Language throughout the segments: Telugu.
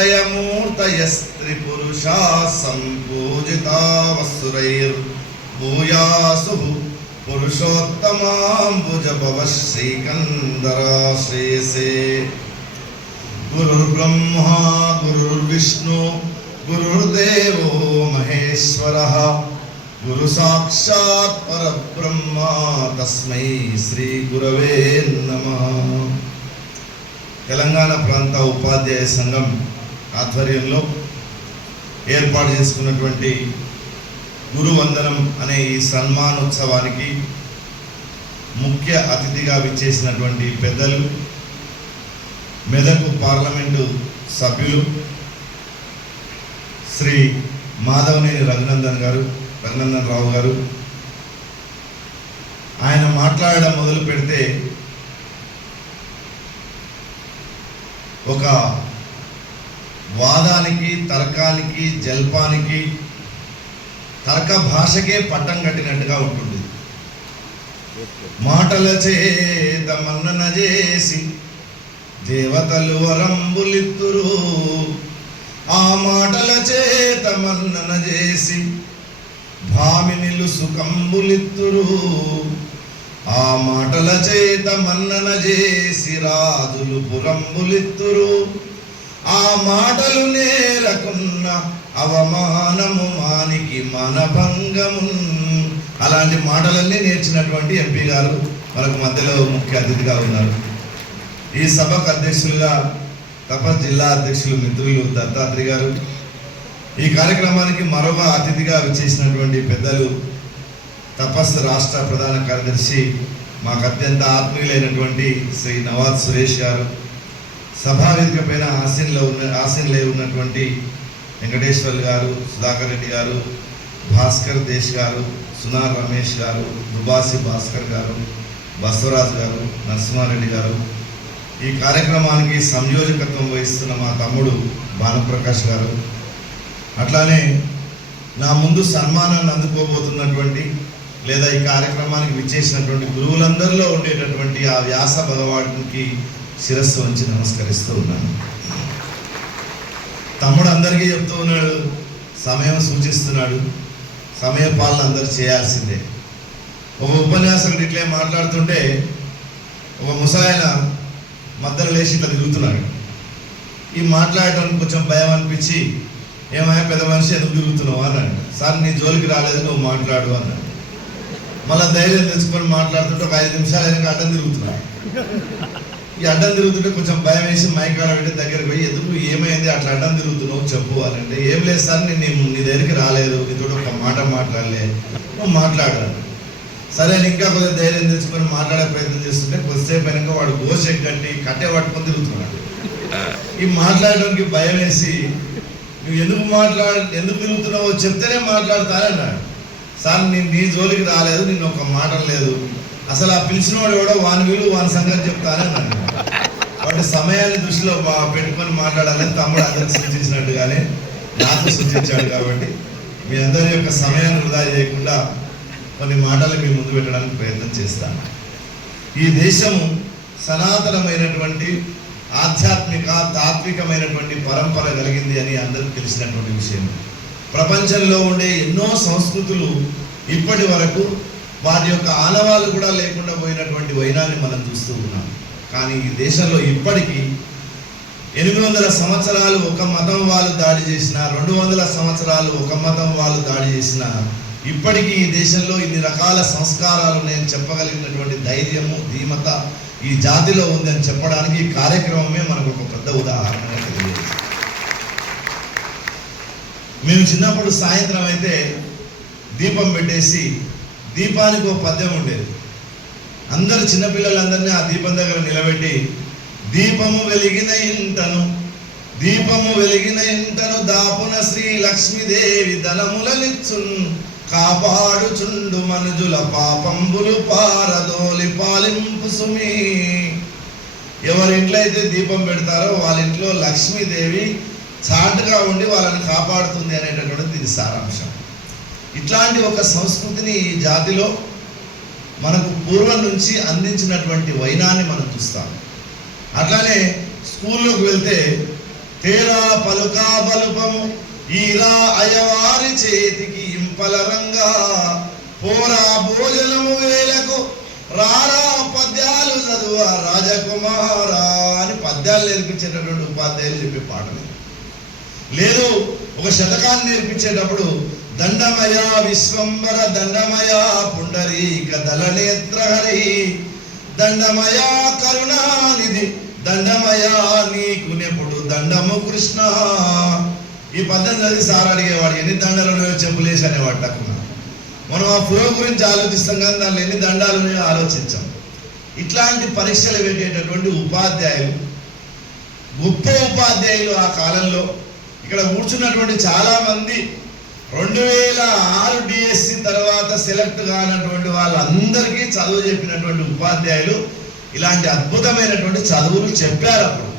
त्रयमूर्तयस्त्रिपुरुषा सम्पूजिता वसुरैर्भूयासुः पुरुषोत्तमाम्बुजभवः श्रीकन्दराश्रेयसे। गुरुर्ब्रह्मा गुरुर्विष्णु गुरुर्देवो महेश्वरः गुरु साक्षात् परब्रह्म तस्मै శ్రీ గురవే నమః. తెలంగాణ ప్రాంత ఉపాధ్యాయ సంఘం ఆధ్వర్యంలో ఏర్పాటు చేసుకున్నటువంటి గురువందనం అనే ఈ సన్మానోత్సవానికి ముఖ్య అతిథిగా విచ్చేసినటువంటి పెద్దలు, మెదక్ పార్లమెంటు సభ్యులు శ్రీ మాధవనేని రఘునందన్ రావు గారు, ఆయన మాట్లాడడం మొదలు పెడితే ఒక వాదానికి, తర్కానికి, జల్పానికి, తర్క భాషకే పట్టం కట్టినట్టుగా ఉంటుంది. మాటల చేత మన్నన చేసి దేవతలు వరంబులిత్తురు, ఆ మాటల చేత మన్నన చేసి భామినిలు సుఖంబులిత్తురు, ఆ మాటల చేత మన్నన చేసి రాజులు పురంబులిత్తురు, ఆ మాటలు నేరకున్న అవమానము మానికి మనభంగము. అలాంటి మాటలన్నీ నేర్చినటువంటి ఎంపీ గారు మనకు మధ్యలో ముఖ్య అతిథిగా ఉన్నారు. ఈ సభకు అధ్యక్షులుగా తపస్ జిల్లా అధ్యక్షులు మిత్రులు దత్తాత్రి గారు, ఈ కార్యక్రమానికి మరొక అతిథిగా విచ్చేసినటువంటి పెద్దలు తపస్ రాష్ట్ర ప్రధాన కార్యదర్శి, మాకు అత్యంత ఆత్మీయులైనటువంటి శ్రీ నవాజ్ సురేష్ గారు, సభావేదిక పైన ఆసీనులై ఉన్నటువంటి వెంకటేశ్వర్లు గారు, సుధాకర్ రెడ్డి గారు, భాస్కర్ దేశ్ గారు, సునార్ రమేష్ గారు, దుబాసి భాస్కర్ గారు, బసవరాజు గారు, నరసింహారెడ్డి గారు, ఈ కార్యక్రమానికి సంయోజకత్వం వహిస్తున్న మా తమ్ముడు భానుప్రకాష్ గారు, అట్లానే నా ముందు సన్మానాన్ని అందుకోబోతున్నటువంటి లేదా ఈ కార్యక్రమానికి విచ్చేసినటువంటి గురువులందరిలో ఉండేటటువంటి ఆ వ్యాస భగవానునికి శిరస్సు వంచి నమస్కరిస్తూ ఉన్నాను. తమ్ముడు అందరికీ చెప్తూ ఉన్నాడు, సమయం సూచిస్తున్నాడు, సమయ పాలన అందరూ చేయాల్సిందే. ఒక ఉపన్యాసకుడు ఇట్లే మాట్లాడుతుంటే ఒక ముసలాయన మధ్యలో లేచి ఇట్లా తిరుగుతున్నాడు. ఈ మాట్లాడటానికి కొంచెం భయం అనిపించి, ఏమైనా పెద్ద మనిషి ఎందుకు తిరుగుతున్నావు అన్నాడు. సార్ నీ జోలికి రాలేదు, నువ్వు మాట్లాడు అన్నాడు. మళ్ళీ ధైర్యం తెచ్చుకొని మాట్లాడుతుంటే ఒక 5 నిమిషాలు అయినాక అడ్డం తిరుగుతున్నాడు. ఈ అడ్డం తిరుగుతుంటే కొంచెం భయం వేసి మైకాడ పెట్టి దగ్గరికి పోయి, ఎందుకు ఏమైంది అట్లా అడ్డం తిరుగుతున్నావు చెప్పు అని అంటే, ఏం లేదు సార్ నీ దగ్గరికి రాలేదు, నీతో ఒక మాట మాట్లాడలే, నువ్వు మాట్లాడాను. సరే ఇంకా కొద్దిగా ధైర్యం తెచ్చుకొని మాట్లాడే ప్రయత్నం చేస్తుంటే కొద్దిసేపు అయినాక వాడు గోష ఎక్కట్టి కట్టే పట్టుకొని తిరుగుతున్నాడు. ఈ మాట్లాడడానికి భయం వేసి, నువ్వు ఎందుకు తిరుగుతున్నావో చెప్తేనే మాట్లాడతానన్నాడు. సార్ నేను నీ జోలికి రాలేదు, నిన్ను ఒక మాట లేదు, అసలు ఆ పిలిచినవాడు ఎవడో వాని విలువ వాని సంగతి చెప్తానన్నాడు. వాటి సమయాన్ని దృష్టిలో పెట్టుకొని మాట్లాడాలని తమ్ముడు అందరికి సూచించినట్టుగానే నాకు సూచించాడు. కాబట్టి మీ అందరి యొక్క సమయాన్ని వృధా చేయకుండా కొన్ని మాటలు మీ ముందు పెట్టడానికి ప్రయత్నం చేస్తాను. ఈ దేశము సనాతనమైనటువంటి ఆధ్యాత్మిక తాత్వికమైనటువంటి పరంపర కలిగింది అని అందరికీ తెలిసినటువంటి విషయం. ప్రపంచంలో ఉండే ఎన్నో సంస్కృతులు ఇప్పటి వరకు వాటి యొక్క ఆనవాళ్ళు కూడా లేకుండా పోయినటువంటి వైనాన్ని మనం చూస్తూ ఉన్నాం. కానీ ఈ దేశంలో ఇప్పటికీ 800 సంవత్సరాలు ఒక మతం వాళ్ళు దాడి చేసిన, 200 సంవత్సరాలు ఒక మతం వాళ్ళు దాడి చేసిన, ఇప్పటికీ ఈ దేశంలో ఇన్ని రకాల సంస్కారాలు నేను చెప్పగలిగినటువంటి ధైర్యము, ధీమత ఈ జాతిలో ఉందని చెప్పడానికి ఈ కార్యక్రమమే మనకు ఒక పెద్ద ఉదాహరణగా తెలియదు. మేము చిన్నప్పుడు సాయంత్రం అయితే దీపం పెట్టేసి, దీపానికి ఒక పద్యం ఉండేది. అందరు చిన్నపిల్లలందరినీ ఆ దీపం దగ్గర నిలబెట్టి, దీపము వెలిగిన ఇంటను దాపున శ్రీ లక్ష్మీదేవి ధనములనిచ్చున్, కాపాడుచుండు మనుజుల పాపంబులు పారదోలి పాలింపు సుమి. ఎవరింట్లో అయితే దీపం పెడతారో వాళ్ళ ఇంట్లో లక్ష్మీదేవి చాటుగా ఉండి వాళ్ళని కాపాడుతుంది అనేటటువంటిది దీని సారాంశం. ఇట్లాంటి ఒక సంస్కృతిని ఈ జాతిలో మనకు పూర్వం నుంచి అందించినటువంటి వైనాన్ని మనం చూస్తాం. అట్లానే స్కూల్లోకి వెళ్తే తేరా పలుకా బలుపము ఈరా అయవారి చేతికి ఇంపల రంగా పోరా భోజనము వేలకు రారా పద్యాలు చదువ రాజకుమారా అని పద్యాలు నేర్పించేటటువంటి ఉపాధ్యాయులు చెప్పే పాటలు. లేదు ఒక శతకాన్ని నేర్పించేటప్పుడు దండమయ విశ్వంబర దండమయ పుండరీక దళనేత్రహరి దండమయ కరుణానిధి దండమయ నీకు నెప్పుడు దండము కృష్ణ. ఈ పద్యం చదివి సార్ అడిగేవాడు ఎన్ని దండాలు ఉన్నాయో చెప్పులేసి అనేవాడు తక్కువ. మనం ఆ పురో గురించి ఆలోచిస్తాం కానీ దాంట్లో ఎన్ని దండాలు ఉన్నాయో ఆలోచించాం. ఇట్లాంటి పరీక్షలు పెట్టేటటువంటి ఉపాధ్యాయులు గొప్ప ఉపాధ్యాయులు ఆ కాలంలో. ఇక్కడ కూర్చున్నటువంటి చాలా మంది 2006 డిఎస్సి తర్వాత సెలెక్ట్ కానటువంటి వాళ్ళందరికీ చదువు చెప్పినటువంటి ఉపాధ్యాయులు ఇలాంటి అద్భుతమైనటువంటి చదువులు చెప్పారు అప్పుడు.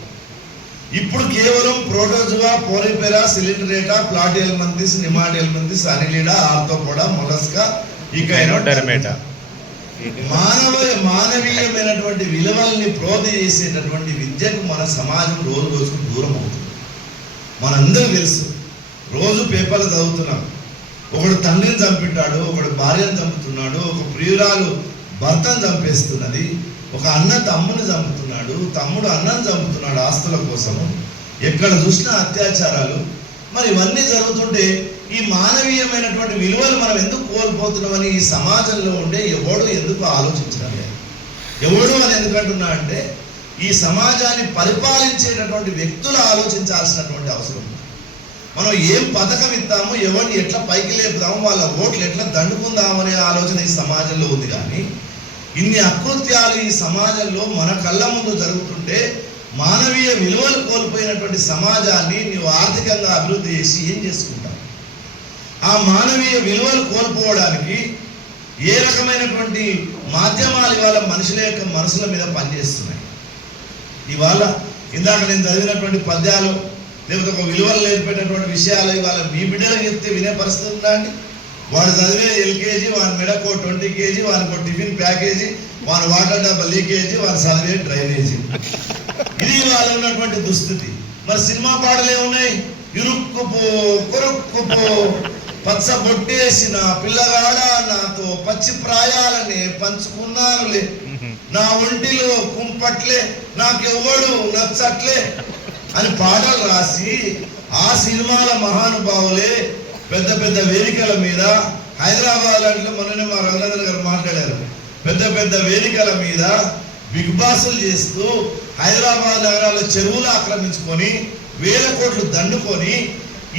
ఇప్పుడు కేవలం ప్రోటోజువా, పోలిపెరా, సిలిండరేటా, ప్లాటియల్మంతిస్, నిమాటియల్మంతిస్, అనిలిడా, ఆర్థోపోడా, మొలస్కా, ఇకైనోటర్మేటా మానవీయమైనటువంటి విలువల్ని ప్రోధి చేసేటటువంటి విద్యకు మన సమాజం రోజు రోజుకు దూరం అవుతుంది. మనందరూ తెలుసు, రోజు పేపర్లు చదువుతున్నాం. ఒకడు తండ్రిని చంపింటాడు, ఒకడు భార్యను చంపుతున్నాడు, ఒక ప్రియురాలు భర్తను చంపేస్తున్నది, ఒక అన్న తమ్ముని చంపుతున్నాడు, తమ్ముడు అన్నను చంపుతున్నాడు ఆస్తుల కోసము. ఎక్కడ చూసినా అత్యాచారాలు. మరి ఇవన్నీ జరుగుతుంటే ఈ మానవీయమైనటువంటి విలువలు మనం ఎందుకు కోల్పోతున్నామని ఈ సమాజంలో ఉండే ఎవడు ఎందుకు ఆలోచించడం లేదు. ఎవడు అని ఎందుకంటున్నా అంటే ఈ సమాజాన్ని పరిపాలించేటటువంటి వ్యక్తులు ఆలోచించాల్సినటువంటి అవసరం ఉంది. మనం ఏం పథకం ఇస్తాము, ఎవరిని ఎట్లా పైకి లేపుదాము, వాళ్ళ ఓట్లు ఎట్లా దండుకుందామనే ఆలోచన ఈ సమాజంలో ఉంది. కానీ ఇన్ని అకృత్యాలు ఈ సమాజంలో మన కళ్ళ ముందు జరుగుతుంటే మానవీయ విలువలు కోల్పోయినటువంటి సమాజాన్ని నీవు ఆర్థికంగా అభివృద్ధి చేసి ఏం చేసుకుంటావు? ఆ మానవీయ విలువలు కోల్పోవడానికి ఏ రకమైనటువంటి మాధ్యమాలు ఇవాళ మనుషుల యొక్క మనసుల మీద పనిచేస్తున్నాయి. ఇవాళ ఇందాక నేను చదివినటువంటి పద్యాలు లేకపోతే ఒక విలువలు నేర్పేటటువంటి విషయాలు ఇవాళ మీ బిడ్డలకు చెప్తే వినే పరిస్థితి ఉందా అండి? వాడు చదివే ఎల్కేజీ, వాని మెడకో 20 kg, వానికి టిఫిన్ ప్యాకేజీ, వాని వాటర్ డబ్బా లీకేజీ, వాని చదివే డ్రైనేజీ. ఇది ఇవాళ ఉన్నటువంటి దుస్థితి. మరి సినిమా పాటలు ఏమున్నాయి? ఇరుక్కుపో కొరుక్కుపో, పచ్చ బొట్టేసిన పిల్లగాడ నాతో పచ్చి ప్రాయాలని పంచుకున్నానులే, నా ఒంటిలో కుంపట్లే, నాకెవ్వడు నచ్చట్లే అని పాటలు రాసి ఆ సినిమాల మహానుభావులే పెద్ద పెద్ద వేదికల మీద హైదరాబాద్ అంటే మొన్ననే మా రఘునందన్ గారు మాట్లాడారు. పెద్ద పెద్ద వేదికల మీద బిగ్ బాసులు చేస్తూ హైదరాబాద్ నగరాల్లో చెరువులు ఆక్రమించుకొని 1000 కోట్లు దండుకొని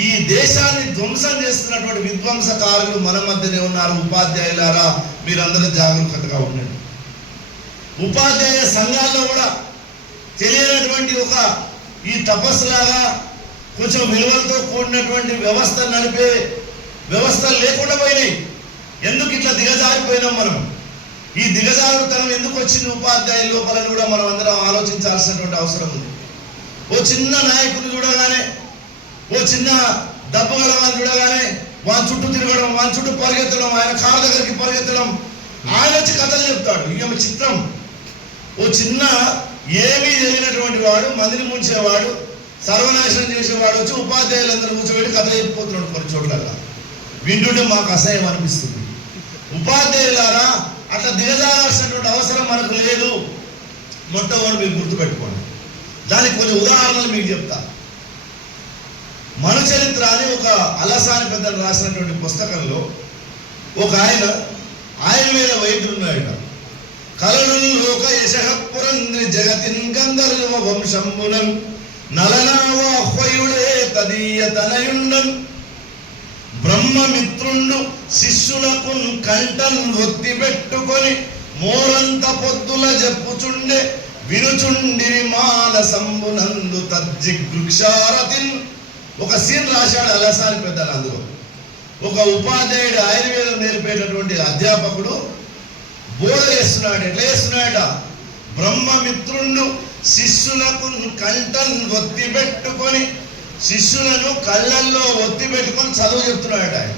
ఈ దేశాన్ని ధ్వంసం చేస్తున్నటువంటి విధ్వంసకారులు మన మధ్యనే ఉన్నారు. ఉపాధ్యాయులారా, మీరందరూ జాగరూకతగా ఉండండి. ఉపాధ్యాయ సంఘాల్లో కూడా తెలియనటువంటి ఒక ఈ తపస్సులాగా కొంచెం విలువలతో కూడినటువంటి వ్యవస్థ నడిపే వ్యవస్థలు లేకుండా పోయినాయి. ఎందుకు ఇట్లా దిగజారిపోయినాం మనం? ఈ దిగజారుతనం ఎందుకు వచ్చింది ఉపాధ్యాయుల లోపలని కూడా మనం అందరం ఆలోచించాల్సినటువంటి అవసరం ఉంది. ఓ చిన్న నాయకుని చూడగానే, ఓ చిన్న డబ్బు గలవాన్ని చూడగానే వాని చుట్టూ తిరగడం, వాని చుట్టూ పరిగెత్తడం, ఆయన కాళ్ళ దగ్గరికి పరిగెత్తడం, ఆయన వచ్చి కథలు చెప్తాడు. ఇక చిత్రం. ఓ చిన్న ఏమీ తెలియనటువంటి వాడు, మందిని ముంచేవాడు, సర్వనాశనం చేసేవాడు వచ్చి ఉపాధ్యాయులందరూ కూర్చోబెట్టి కథలు చెప్పిపోతున్నాడు కొన్ని చోట్ల. వింటుంటే మాకు అసహ్యం అనిపిస్తుంది. ఉపాధ్యాయులారా, అట్లా దిగజారాల్సినటువంటి అవసరం మనకు లేదు. మొట్టమొదటి మీరు గుర్తుపెట్టుకోండి. దానికి కొన్ని ఉదాహరణలు మీకు చెప్తా. మను చరిత్ర అని ఒక అలసాని పెద్దలు రాసినటువంటి పుస్తకంలో ఒక ఆయన ఆయుర్వేద వైద్యుడున్నాయట. కలడు లోక యశఃపురంద్రి జగతిన్ గంధర్వ వంశంబునం నలనావాహ్వయుడే తదీయ తనయుండన్ బ్రహ్మమిత్రుండు శిష్యులకు కంఠం ఒత్తి పెట్టుకొని మోరంత పొద్దుల చెప్పుచుండే వినుచుండిరి మానసంబునందు తజ్జిగృక్షారతిన్. ఒక సీన్ రాశాడు అలసాని పెద్దలు. అందులో ఒక ఉపాధ్యాయుడు ఆయుర్వేదం నేర్పేటటువంటి అధ్యాపకుడు బోధ చేస్తున్నాడు. ఎట్లా చేస్తున్నాడట? బ్రహ్మమిత్రుండు శిష్యులకు కంఠం ఒత్తి పెట్టుకొని, శిష్యులను కళ్ళల్లో ఒత్తి పెట్టుకొని చదువు చెప్తున్నాడు. ఆయన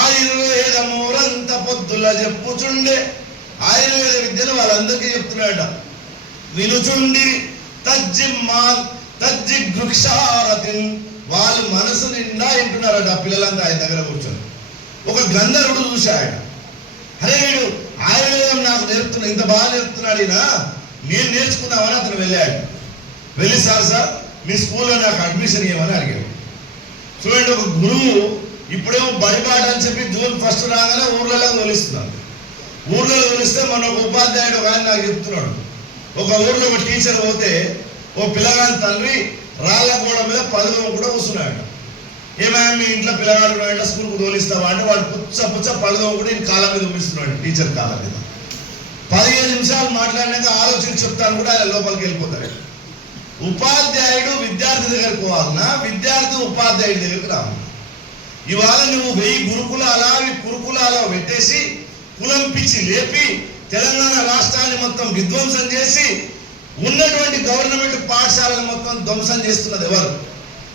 ఆయుర్వేద మూరంత పొద్దుల చెప్పుచుండే ఆయుర్వేద విద్యను వాళ్ళందరికీ చెప్తున్నాడు. వినుచుండి తజ్జిగృక్షారతిన్, వాళ్ళు మనసు నిండా వింటున్నారట ఆ పిల్లలంతా ఆయన దగ్గర కూర్చొని. ఒక గంధర్వుడు చూశాడు, అరే వీడు ఆయుర్వేదం నాకు నేర్పుతున్నా, ఇంత బాగా నేర్పుతున్నాడు ఈయన, నేను నేర్చుకున్నామని అతను వెళ్ళాడు. వెళ్ళి సార్ మీ స్కూల్లో నాకు అడ్మిషన్ ఇవ్వమని అడిగాడు. చూడండి, ఒక గురువు ఇప్పుడేమో బడిబాట అని చెప్పి జూన్ 1 రాగానే ఊర్లలో తోలిస్తున్నారు. ఊర్లలో తోలిస్తే మన ఒక ఉపాధ్యాయుడు ఒక ఆయన నాకు చెప్తున్నాడు, ఒక ఊర్లో ఒక టీచర్ పోతే ఓ పిల్లగాని తండ్రి రాళ్ళ గోడ మీద పలుగం కూడా కూర్చున్నాడు. ఏమైనా మీ ఇంట్లో పిల్లగాడు స్కూల్కు తోలిస్తావా అంటే వాడు పుచ్చ పలుగం కూడా ఈయన కాళ్ళ మీద చూపిస్తున్నాడు, టీచర్ కాళ్ళ మీద. 15 నిమిషాలు మాట్లాడినాక ఆలోచించి చెప్తాను కూడా ఆయన లోపలికి వెళ్ళిపోతాడు. ఉపాధ్యాయుడు విద్యార్థి దగ్గరకు పోవాలన్నా, విద్యార్థి ఉపాధ్యాయుడి దగ్గరకు రావాలి. ఇవాళ నువ్వు 1000 గురుకులాల పెట్టేసి కులం పిచ్చి లేపి తెలంగాణ రాష్ట్రాన్ని మొత్తం విధ్వంసం చేసి ఉన్నటువంటి గవర్నమెంట్ పాఠశాలను మొత్తం ధ్వంసం చేస్తున్నది ఎవరు?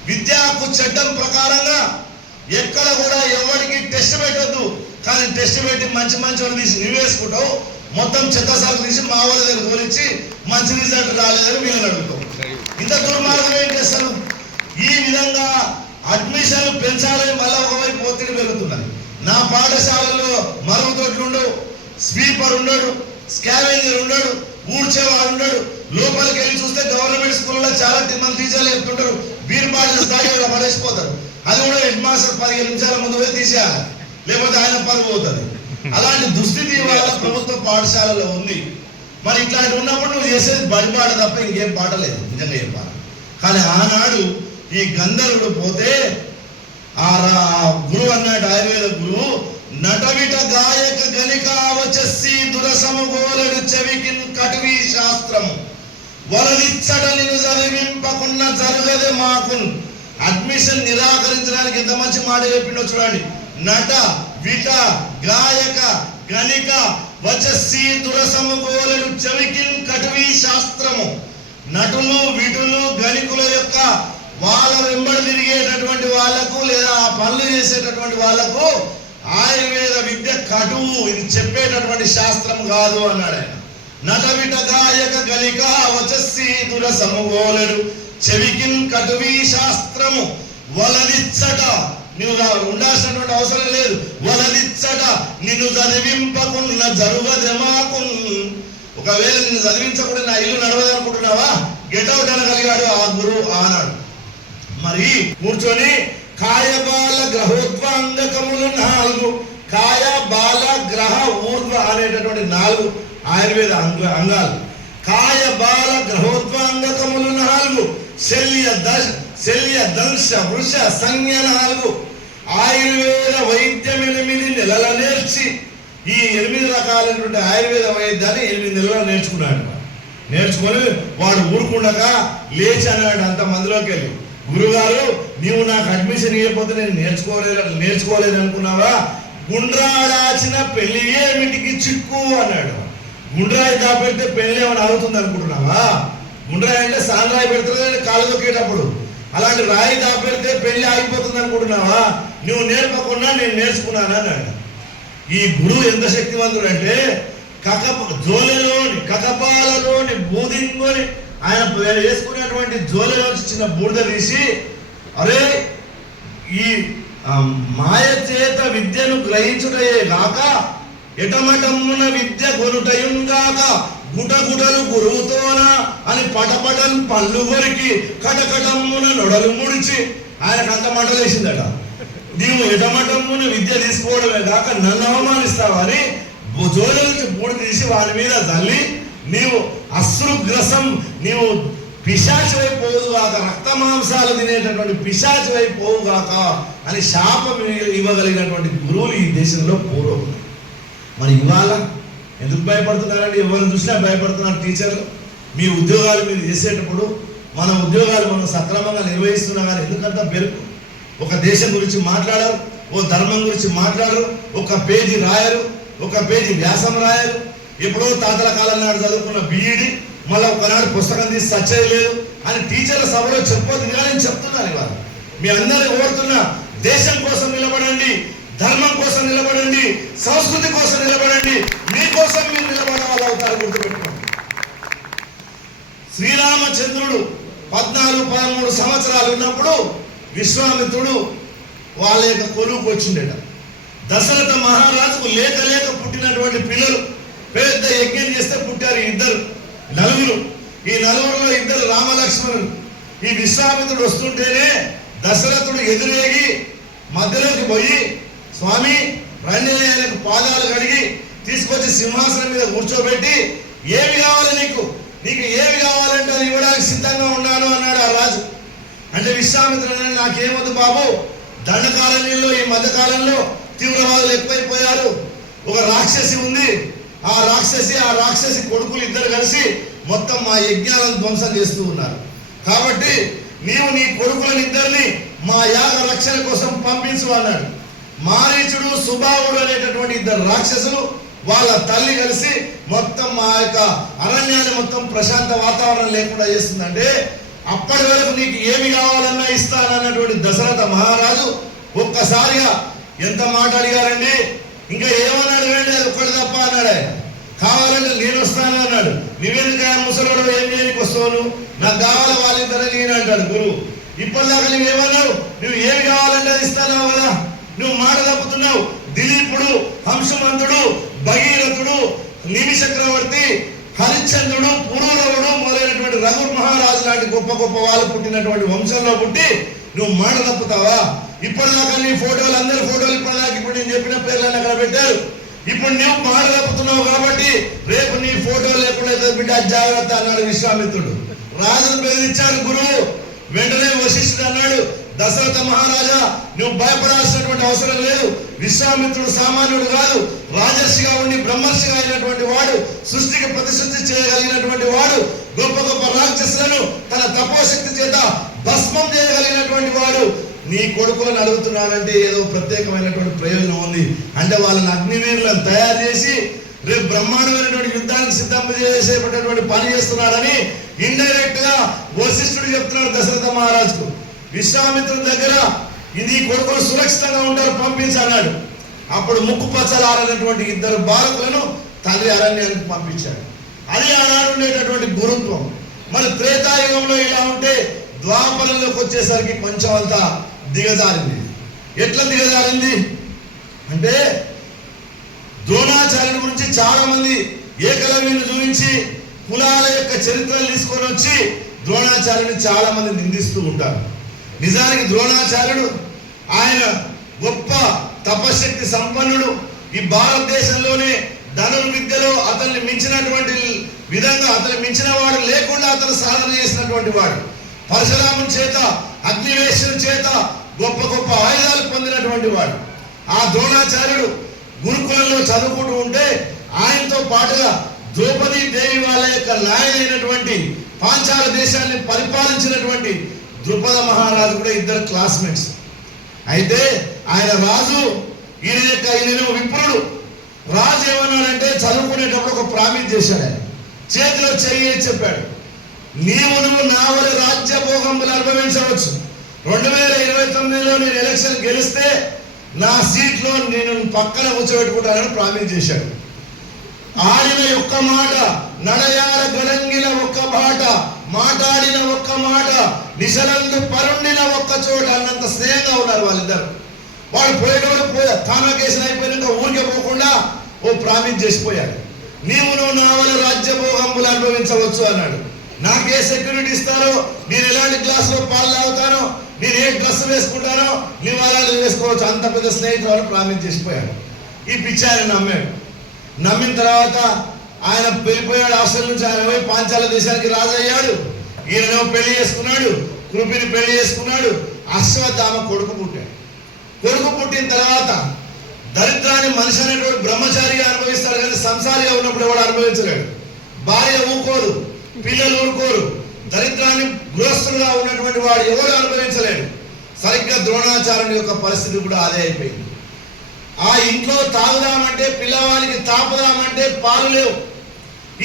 విద్యా హక్కు చట్టం ప్రకారంగా ఎక్కడ కూడా ఎవరికి టెస్ట్ పెట్టద్దు, కానీ టెస్ట్ పెట్టి మంచి వాళ్ళు తీసి నివేసుకుంటావు, మొత్తం చెత్తసాకు తీసి మా వాళ్ళ దగ్గర తోలిచ్చి మంచి రిజల్ట్ రాలేదని వీళ్ళని అడుగుతాం. ఇంత దుర్మార్గం ఏం చేస్తారు? ఈ విధంగా అడ్మిషన్లు పెంచాలని మళ్ళీ ఒకవైపు ఒత్తిడి పెరుగుతున్నది. నా పాఠశాలలో మరుగుదొడ్లు ఉండవు, స్వీపర్ ఉండడు, స్కావెంజర్ ఉండడు, ఊడ్చేవాడు ఉండడు. లోపలికి వెళ్ళి చూస్తే గవర్నమెంట్ స్కూల్లో చాలా మంది టీచర్లు చెప్తుంటారు, బీర్ బాటిల్స్ తాగి పడేసిపోతారు. అది కూడా హెడ్ మాస్టర్ 15 నిమిషాల ముందు పోయి తీసేయాలి, లేకపోతే ఆయన పరుగు పోతుంది. అలాంటి దుస్థితి ఇవాళ ప్రభుత్వ పాఠశాలలో ఉంది. మరి ఇట్లాంటి ఉన్నప్పుడు నువ్వు చేసేది బడిపాట తప్ప ఇంకేం పాట లేదు, నిజంగా ఏం పాట. కానీ ఆనాడు ఈ గంధర్వుడు పోతే ఆ గురువు అన్నాడు, ఆయుర్వేద గురువు, నటవిట గాయక గణిక వచ్చి దురసము గోలెడు చెవికిన్ కటువి శాస్త్రము వలలిచ్చట నిన్ను చదివింపకున్న జరగదే మాకున్. అడ్మిషన్ నిరాకరించడానికి ఎంత మంచి మాట చెప్పిండో చూడండి. నట విట గాయక గణిక వచ్చి దురసము గోలెడు చెవికిన్ కటువి శాస్త్రము. నటులు విటులు గణికుల యొక్క వాళ్ళ వెంబడి తిరిగేటటువంటి వాళ్లకు లేదా ఆ పనులు చేసేటటువంటి వాళ్లకు ఆయుర్వేద విద్య కటువు, ఇది చెప్పేటటువంటి శాస్త్రం కాదు అన్నాడు ఆయన. నటవిట గాయక గలిక వచ్చి దురసము గోలెడు చెవికిన్ కటువి శాస్త్రము వలలిచ్చట, నువ్వు ఉండాల్సినటువంటి అవసరం లేదు, వలలిచ్చట నిన్ను చదివింపకున్న జరుగదెమాకున్. ఒకవేళ నిన్ను చదివించకుండా నా ఇల్లు నడవదనుకుంటున్నావా? గెటౌట్ అనగలిగాడు ఆ గురువు ఆనాడు. మరి కూర్చొని కాయబాల గ్రహోద్వాంగకములు 4, కాయ బాల గ్రహ ఊర్ధ్వ అనేటటువంటి 4 ఆయుర్వేద అంగాలు. కాయ బాల గ్రహోద్వాంగకములు 4, శల్య దంశ వృష సంజ్ఞ 4. ఆయుర్వేద వైద్యం 8 నెలల నేర్చి, ఈ 8 రకాలైనటువంటి ఆయుర్వేద వైద్యాన్ని 8 నెలలు నేర్చుకున్నాడు. నేర్చుకొని వాడు ఊరుకుండగా లేచి అన్నాడు అంత మందిలోకి వెళ్ళి, గురుగారు నీవు నాకు అడ్మిషన్ ఇవ్వకపోతే నేను నేర్చుకోలేదు అనుకున్నావా? గుండ్రాడాచిన పెళ్లి ఏమిటికి చిక్కు అన్నాడు. గుండ్రాయి దాపెడితే పెళ్లి ఏమైనా అవుతుంది అనుకుంటున్నావా? గుండ్రాయి అంటే సాండ్రాయి పెడుతుంది కాలు దొక్కేటప్పుడు, అలాంటి రాయి దాపెడితే పెళ్లి ఆగిపోతుంది అనుకుంటున్నావా? నువ్వు నేర్పకుండా నేను నేర్చుకున్నాను అన్నాడు. ఈ గురువు ఎంత శక్తివంతుడు అంటే కకపాలలోని బూదింగోని ఆయన వేసుకున్నటువంటి జోలలో చిన్న బూడిద తీసి, అరే ఈ మాయ చేత విద్యను గ్రహించుటయే గాక ఎటమటమున విద్య కొనుటయున్ గాక గుటగుటలు గురువుతోన అని పటపటలు పళ్ళు కొరికి కటకటమ్మున నొడలు ముడిచి ఆయనకు అంత మంటలు వేసిందట. నీవు ఎటమటమ్మున విద్య తీసుకోవడమే కాక నన్ను అవమానిస్తావని జోలి నుంచి బూడి తీసి వారి మీద చల్లి, నీవు అశ్రుగ్రసం, నీవు పిశాచి వైపోవుగాక, రక్త మాంసాలు తినేటటువంటి పిశాచి వైపోవుగాక అని శాపం ఇవ్వగలిగినటువంటి గురువులు ఈ దేశంలో పూర్వం. మరి ఇవాళ ఎందుకు భయపడుతున్నారండి? ఎవరిని చూసినా భయపడుతున్నారు టీచర్లు. మీ ఉద్యోగాలు మీరు చేసేటప్పుడు మన ఉద్యోగాలు మనం సక్రమంగా నిర్వహిస్తున్నాం, కానీ ఎందుకంత బెరుకు? ఒక దేశం గురించి మాట్లాడరు, ఓ ధర్మం గురించి మాట్లాడరు, ఒక పేజీ రాయరు, ఒక పేజీ వ్యాసం రాయరు. ఎప్పుడో తాతల కాలం నాడు చదువుకున్న బీఈడి మళ్ళీ ఒకనాడు పుస్తకం తీసి సచ్చేయలేదు అని టీచర్ల సభలో చెప్పొద్దు. కానీ నేను చెప్తున్నాను ఇవాళ మీ అందరినీ కోరుతున్నా, దేశం కోసం నిలబడండి, ధర్మం కోసం నిలబడండి, సంస్కృతి కోసం నిలబడండి, మీకోసం మీరు నిలబడే వాళ్ళు అవుతారు. గుర్తుపెట్టుకోండి. శ్రీరామచంద్రుడు 14-13 సంవత్సరాలు ఉన్నప్పుడు విశ్వామిత్రుడు వాళ్ళ యొక్క కొలువుకు వచ్చిండట. దశరథ మహారాజుకు లేక లేక పుట్టినటువంటి పిల్లలు పెద్ద యజ్ఞం చేస్తే పుట్టారు నలుగురు. ఈ నలుగురులో 2 రామలక్ష్మణులు. ఈ విశ్వామిత్రుడు వస్తుంటేనే దశరథుడు ఎదురేగి మధ్యలోకి పోయి, స్వామి రండి, ఆయనకు పాదాలు కడిగి తీసుకొచ్చి సింహాసనం మీద కూర్చోబెట్టి, ఏమి కావాలి నీకు ఏమి కావాలంటే అది ఇవ్వడానికి సిద్ధంగా ఉన్నాను అన్నాడు ఆ రాజు. అంటే విశ్వామిత్రుడు అన్నాడు, నాకేమొద్దు బాబు, దండకారణ్యంలో ఈ మధ్యకాలంలో తీవ్రవాదులు ఎక్కువైపోయారు. ఒక రాక్షసి ఉంది, ఆ రాక్షసి కొడుకులు 2 కలిసి మొత్తం మా యజ్ఞాలను ధ్వంసం చేస్తూ ఉన్నారు. కాబట్టి నీవు నీ కొడుకులను 2 మా యాగ రక్షణ కోసం పంపించు అన్నాడు. మారీచుడు సుబాహుడు అనేటటువంటి 2 రాక్షసులు వాళ్ళ తల్లి కలిసి మొత్తం మా యొక్క అరణ్యాన్ని మొత్తం ప్రశాంత వాతావరణం లేకుండా చేస్తుందంటే, అప్పటి వరకు నీకు ఏమి కావాలన్నా ఇస్తానన్నటువంటి దశరథ మహారాజు ఒక్కసారిగా ఎంత మాట అడిగారండి. ఇంకా ఏమన్నాడు, వేండి అది ఒక్కటి తప్ప అన్నాడు. ఆయన కావాలంటే నేను వస్తాను అన్నాడు. నువ్వెందుకు ముసలోడు ఏం చేయడానికి వస్తావు, నాకు కావాలి వాళ్ళిద్దరే నేను అంటాడు గురువు. ఇప్పటిదాకా నువ్వేమన్నావు, నువ్వు ఏమి కావాలంటే అది ఇస్తానావు కదా, నువ్వు మాట తప్పుతున్నావు. దిలీపుడు, హంసమంతుడు, భగీరథుడు, నిమి చక్రవర్తి, హరిశ్చంద్రుడు, పురూరవుడు మొదలైనటువంటి రఘు మహారాజు లాంటి గొప్ప గొప్ప వాళ్ళు పుట్టినటువంటి వంశంలో పుట్టి నువ్వు మాట తప్పుతావా? ఇప్పటిదాకా నీ ఫోటోలు, అందరి ఫోటోలు ఇప్పటిదాకా ఇప్పుడు నేను చెప్పిన పేర్లను అక్కడ పెట్టారు. ఇప్పుడు నువ్వు మాట తప్పుతున్నావు కాబట్టి రేపు నీ ఫోటోలు లేకుండా బిడ్డ జాగ్రత్త అన్నాడు విశ్వామిత్రుడు. రాజును బెదిరించాడు గురువు. వెంటనే వశిష్ఠుడు అన్నాడు, దశరథ మహారాజా నువ్వు భయపడాల్సినటువంటి అవసరం లేదు. విశ్వామిత్రుడు సామాన్యుడు కాదు, రాజర్షిగా ఉండి బ్రహ్మర్షిగా అయినటువంటి వాడు, సృష్టికి ప్రతిశుద్ధి చేయగలిగినటువంటి వాడు, గొప్ప గొప్ప రాక్షసులను తన తపోశక్తి చేత భస్మం చేయగలిగినటువంటి వాడు. నీ కొడుకులను అడుగుతున్నానంటే ఏదో ప్రత్యేకమైనటువంటి ప్రయోజనం ఉంది. అంటే వాళ్ళని అగ్నివీరులను తయారు చేసి రేపు బ్రహ్మాండమైనటువంటి యుద్ధానికి సిద్ధంచేసేటటువంటి పని చేస్తున్నాడని ఇండైరెక్ట్ గా వశిష్ఠుడు చెప్తున్నాడు దశరథ మహారాజుకు. విశ్వామిత్రుడి దగ్గర ఇది కొడుకులు సురక్షితంగా ఉంటారు పంపించన్నాడు. అప్పుడు ముక్కు పచ్చలారనటువంటి 2 బాలకులను తండ్రి అరణ్యానికి పంపించాడు. అది ఆనాడు ఉండేటటువంటి గురుత్వం. మరి త్రేతాయుగంలో ఇలా ఉంటే ద్వాపరంలోకి వచ్చేసరికి కొంచెం అంతా దిగజారింది. ఎట్లా దిగజారింది అంటే, ద్రోణాచార్యుడి గురించి చాలా మంది ఏకలవ్యుని చూపించి కులాల యొక్క చరిత్రలు తీసుకొని వచ్చి ద్రోణాచార్యుడిని చాలా మంది నిందిస్తూ ఉంటారు. నిజానికి ద్రోణాచార్యుడు ఆయన గొప్ప తపశక్తి సంపన్నుడు. ఈ భారతదేశంలోనే ధనుర్విద్యలో అతన్ని మించినటువంటి విధంగా అతన్ని మించిన వాడు లేకుండా అతను సాధన చేసినటువంటి వాడు. పరశురాముని చేత, అగ్నివేశుని చేత గొప్ప గొప్ప ఆయుధాలు పొందినటువంటి వాడు. ఆ ద్రోణాచార్యుడు గురుకులంలో చదువుకుంటూ ఉంటే ఆయనతో పాటుగా ద్రౌపదీ దేవి వాళ్ళ యొక్క నాయనైనటువంటి పాంచాల దేశాన్ని పరిపాలించినటువంటి ద్రుపద మహారాజు కూడా 2 క్లాస్మేట్స్. అయితే ఆయన రాజు, ఈయన విప్రుడు. రాజు ఏమన్నాడంటే చదువుకునేటప్పుడు ఒక ప్రామిస్ చేశాడు. ఆయన చేతిలో చెయ్యి చెప్పాడు, నీవు నా వల్ల రాజ్యభోగములు అనుభవించవచ్చు. 2029లో నేను ఎలక్షన్ గెలిస్తే నా సీట్లో నేను పక్కన కూర్చోబెట్టుకుంటానని ప్రామిస్ చేశాడు. ఆడిన ఒక్క మాట, నడయాల గడంగిల ఒక్క మాట, మాట్లాడిన ఒక్క మాట, నిశలందు పరుండిన ఒక్క చోట అన్నంత స్నేహంగా ఉన్నారు వాళ్ళిద్దరు. వాడు పోయేటోడు కాన్వకేషన్ అయిపోయినాక ఊరికే పోకుండా ఓ ప్రామిస్ చేసిపోయాడు. నీవు నా వల్ల రాజ్యభోగములు అనుభవించవచ్చు అన్నాడు. నాకే సెక్యూరిటీ ఇస్తారో, నేను ఎలాంటి గ్లాసులో పాలు తాగుతానో, నేను ఏ డ్రెస్ వేసుకుంటానో నీవు అలాంటి వేసుకోవచ్చు. అంత పెద్ద స్నేహితులు ప్రామిస్ చేసిపోయాడు. ఈ పిచ్చి ఆయన నమ్మాడు. నమ్మిన తర్వాత ఆయన వెళ్ళిపోయాడు. హాస్టల్ నుంచి ఆయన పోయి పాంచాల దేశానికి రాజు అయ్యాడు. ఈయనో పెళ్లి చేసుకున్నాడు, కృపిని పెళ్లి చేసుకున్నాడు. అశ్వత్థామ కొడుకు పుట్టాడు. కొడుకు పుట్టిన తర్వాత దరిద్రాన్ని మనిషి అనేటువంటి బ్రహ్మచారిగా అనుభవిస్తాడు, కానీ సంసారిగా ఉన్నప్పుడు ఎవడు అనుభవించలేడు. భార్య ఊరుకోరు, పిల్లలు ఊరుకోరు. దరిద్రాన్ని గృహస్థులుగా ఉన్నటువంటి వాడు ఎవరు అనుభవించలేడు. సరిగ్గా ద్రోణాచార్యుని యొక్క పరిస్థితి కూడా అదే అయిపోయింది. ఆ ఇంట్లో తాగుదామంటే, పిల్లవాడికి తాపుదామంటే పాలు లేవు.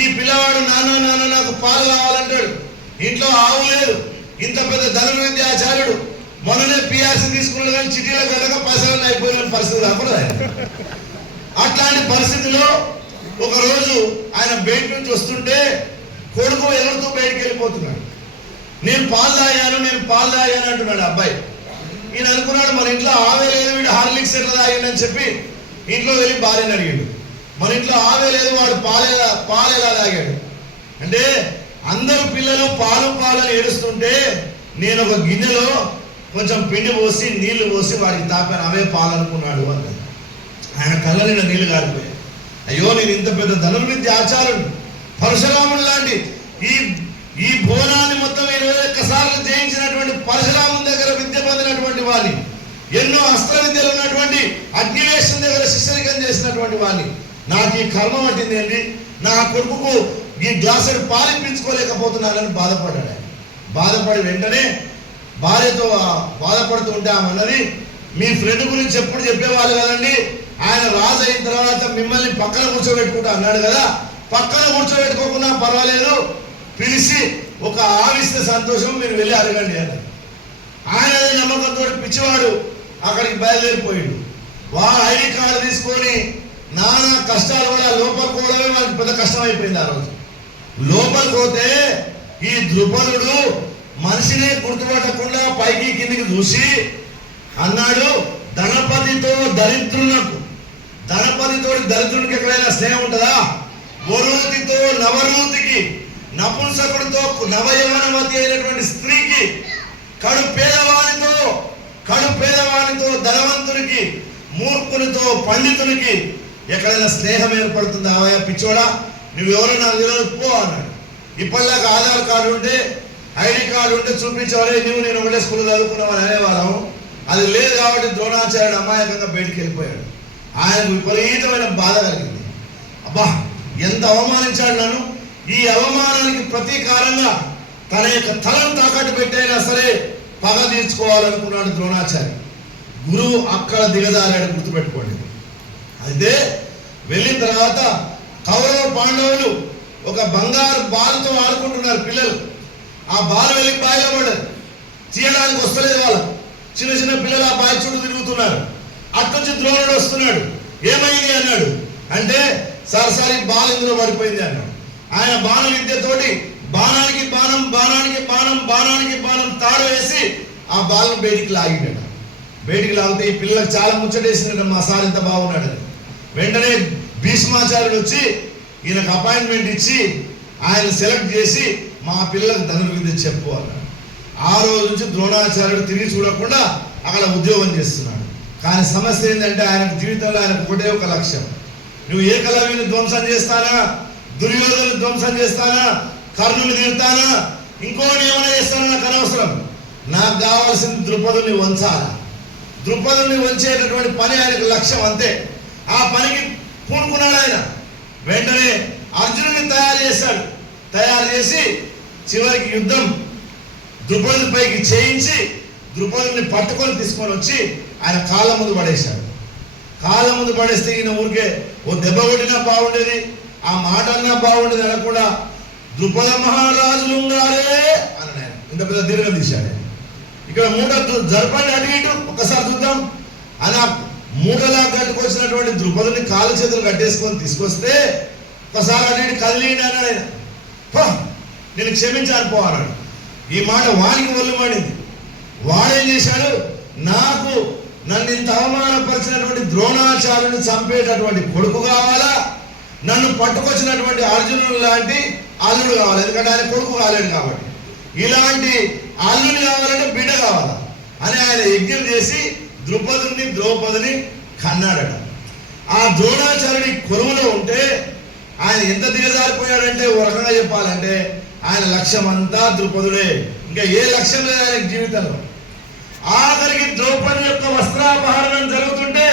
ఈ పిల్లవాడు నాన్న నాకు పాలు కావాలంటాడు. ఇంట్లో ఆవు లేదు. ఇంత పెద్ద ధనుర్విద్యాచార్యుడు మొన్ననే పిఆర్సీ తీసుకున్నాడు, కానీ చిటీలో కనుక పైసలు అయిపోయిన పరిస్థితి కాకుండా అట్లాంటి పరిస్థితిలో ఒకరోజు ఆయన బయట నుంచి వస్తుంటే కొడుకు ఎగురుతూ బయటికి వెళ్ళిపోతున్నాడు. నేను పాలు తాగాను అంటున్నాడు అబ్బాయి. ఈయన అనుకున్నాడు మన ఇంట్లో ఆవే లేదు, వీడు హార్లిక్స్ ఎట్లా తాగిండని చెప్పి ఇంట్లో వెళ్ళి భార్యని అడిగాడు. మన ఇంట్లో ఆవే లేదు, వాడు పాలు ఎలా తాగాడు అంటే, అందరూ పిల్లలు పాలు ఏడుస్తుంటే నేను ఒక గిన్నెలో కొంచెం పిండి పోసి నీళ్లు పోసి వాడికి తాపాను, అవే పాలు అనుకున్నాడు అన్నది. ఆయన కళ్ళ నిండా నీళ్లు కారిపోయాయి. అయ్యో, నేను ఇంత పెద్ద ధనుర్విద్య ఆచారుడు, పరశురాముడు లాంటి ఈ భువనాన్ని మొత్తం 21 సార్లు జయించినటువంటి పరశురాముని దగ్గర విద్య పొందినటువంటి వాడిని, ఎన్నో అస్త్ర విద్యలు ఉన్నటువంటి అగ్నివేశం దగ్గర శిష్యరికం చేసినటువంటి వాడిని, నాకు ఈ కర్మ పట్టింది ఏంటి, నా కొడుకుకు ఈ గ్లాసుడు పాలింపించుకోలేకపోతున్నానని బాధపడ్డాడు. బాధపడి వెంటనే భార్యతో బాధపడుతూ ఉంటే ఆమె అన్నది, మీ ఫ్రెండ్ గురించి ఎప్పుడు చెప్పేవాళ్ళు కదండి, ఆయన రాజు అయిన తర్వాత మిమ్మల్ని పక్కన కూర్చోబెట్టుకుంటా అన్నాడు కదా, పక్కన కూర్చోబెట్టుకోకుండా పర్వాలేదు, పిలిచి ఒక ఆవిస్తే సంతోషం, మీరు వెళ్ళి అడగండి అన్నారు. ఆయన నమ్మకంతో పిచ్చివాడు అక్కడికి బయలుదేరిపోయాడు. ఐడి కార్డు తీసుకొని నానా కష్టాలు కూడా లోపలికి పోవడమే మనకి పెద్ద కష్టం అయిపోయింది. ఆ రోజు లోపలికి పోతే ఈ ద్రుపదుడు మనిషినే గుర్తుపట్టకుండా పైకి కిందికి చూసి అన్నాడు, ధనపతితో దరిద్రునికి ఎక్కడైనా స్నేహం ఉంటుందా? వరూతితో నవరూతికి, నపుంసకుడితో నవయవనవతి అయినటువంటి స్త్రీకి, కడు పేదవానితో ధనవంతునికి, మూర్ఖునితో పండితునికి ఎక్కడైనా స్నేహం ఏర్పడుతుందా? అవయా పిచ్చోడా, నువ్వెవరో నాకు తెలియదు పో అన్నాడు. ఇప్పటిలాగా ఆధార్ కార్డు ఉంటే, ఐడి కార్డు ఉంటే చూపించేవారే, నేను ఒకటే స్కూల్ చదువుకున్నామని అనేవాళ్ళం. అది లేదు కాబట్టి ద్రోణాచార్యుడు అమాయకంగా బయటికి వెళ్ళిపోయాడు. ఆయనకు విపరీతమైన బాధ కలిగింది. అబ్బా, ఎంత అవమానించాడు నన్ను, ఈ అవమానానికి ప్రతీకారంగా తన యొక్క తలను తాకట్టు పెట్టైనా సరే పగ తీర్చుకోవాలనుకున్నాడు ద్రోణాచార్య. గురువు అక్కడ దిగజారాడు, గుర్తుపెట్టుకోండి. అయితే వెళ్ళిన తర్వాత కౌరవ పాండవులు ఒక బంగారు బాలుతో ఆడుకుంటున్నారు పిల్లలు. ఆ బాలు వెళ్ళి బాయిలో పడ్డది, తీయడానికి వస్తలేదు వాళ్ళకు. చిన్న పిల్లలు ఆ బావి చుట్టూ తిరుగుతున్నారు. అట్నుంచి ద్రోణుడు వస్తున్నాడు. ఏమైంది అన్నాడు. అంటే సరసారి బాలు ఇందులో పడిపోయింది అన్నాడు. ఆయన బాణ విద్యతోటి బాణానికి బాణం తాడు వేసి ఆ బాలను బయటికి లాగిండట. బయటికి లాగితే ఈ పిల్లలకు చాలా ముచ్చటేసిందట, మా సార్ ఇంత బాగున్నాడని. వెంటనే భీష్మాచార్యుడు వచ్చి ఈయనకు అపాయింట్మెంట్ ఇచ్చి ఆయన సెలెక్ట్ చేసి మా పిల్లలకు ధనుర్విద్య చెప్పు అన్నాడు. ఆ రోజు నుంచి ద్రోణాచార్యుడు తిరిగి చూడకుండా అక్కడ ఉద్యోగం చేస్తున్నాడు. కానీ సమస్య ఏంటంటే ఆయనకు జీవితంలో ఆయనకు ఒకటే ఒక లక్ష్యం, నువ్వు ఏకలవ్యుని ధ్వంసం చేస్తానా, దుర్యోధను ధ్వంసం చేస్తానా, కర్ణుని తిడతానా, ఇంకోటి ఏమైనా చేస్తానా నాకు అనవసరం, నాకు కావాల్సిన ద్రుపదుని వంచాలా. ద్రుపదుని వంచేటటువంటి పని ఆయనకు లక్ష్యం, అంతే. ఆ పనికి పూనుకున్నాడు ఆయన. వెంటనే అర్జునుడిని తయారు చేసి చివరికి యుద్ధం ద్రుపదుని పైకి చేయించి ద్రుపదుని పట్టుకొని తీసుకొని వచ్చి ఆయన కాళ్ళ ముందు పడేశాడు. కాళ్ళ ముందు పడేస్తే ఈయన ఊరికే ఓ దెబ్బ కొట్టినా బాగుండేది, ఆ మాట అన్నా బాగుండేది అనకుండా ద్రుపద మహారాజులు ఉన్నారే అన్నాడు ఆయన. ఇంత పెద్ద దీర్ఘం తీశాడు. ఇక్కడ మూట జరపండి అటు ఇటు ఒక్కసారి చూద్దాం అని మూటలా కట్టుకొచ్చినటువంటి ద్రుపదుని కాలు చేతులు కట్టేసుకొని తీసుకొస్తే ఒకసారి అటు ఇటు కదిలిండి అన్నాడు ఆయన. నేను క్షమించాను పో అన్నాడు. ఈ మాట వానికి ఒళ్ళు మండింది. వాడేం చేశాడు, నన్ను ఇంత అవమానపరిచినటువంటి ద్రోణాచార్యుని చంపేటటువంటి కొడుకు కావాలా, నన్ను పట్టుకొచ్చినటువంటి అర్జునుడు లాంటి అల్లుడు కావాలి, ఎందుకంటే ఆయన కొడుకు కాలేడు కాబట్టి. ఇలాంటి అల్లుని కావాలంటే బిడ్డ కావాలా అని ఆయన యజ్ఞం చేసి ద్రౌపదిని కన్నాడట. ఆ ద్రోణాచార్యుడి కొలువులో ఉంటే ఆయన ఎంత దిగజారిపోయాడంటే, ఓ రకంగా చెప్పాలంటే ఆయన లక్ష్యం అంతా ద్రుపదుడే, ఇంకా ఏ లక్ష్యం లేదు ఆయన జీవితంలో. ఆఖరికి ద్రౌపది యొక్క వస్త్రాపహరణం జరుగుతుంటే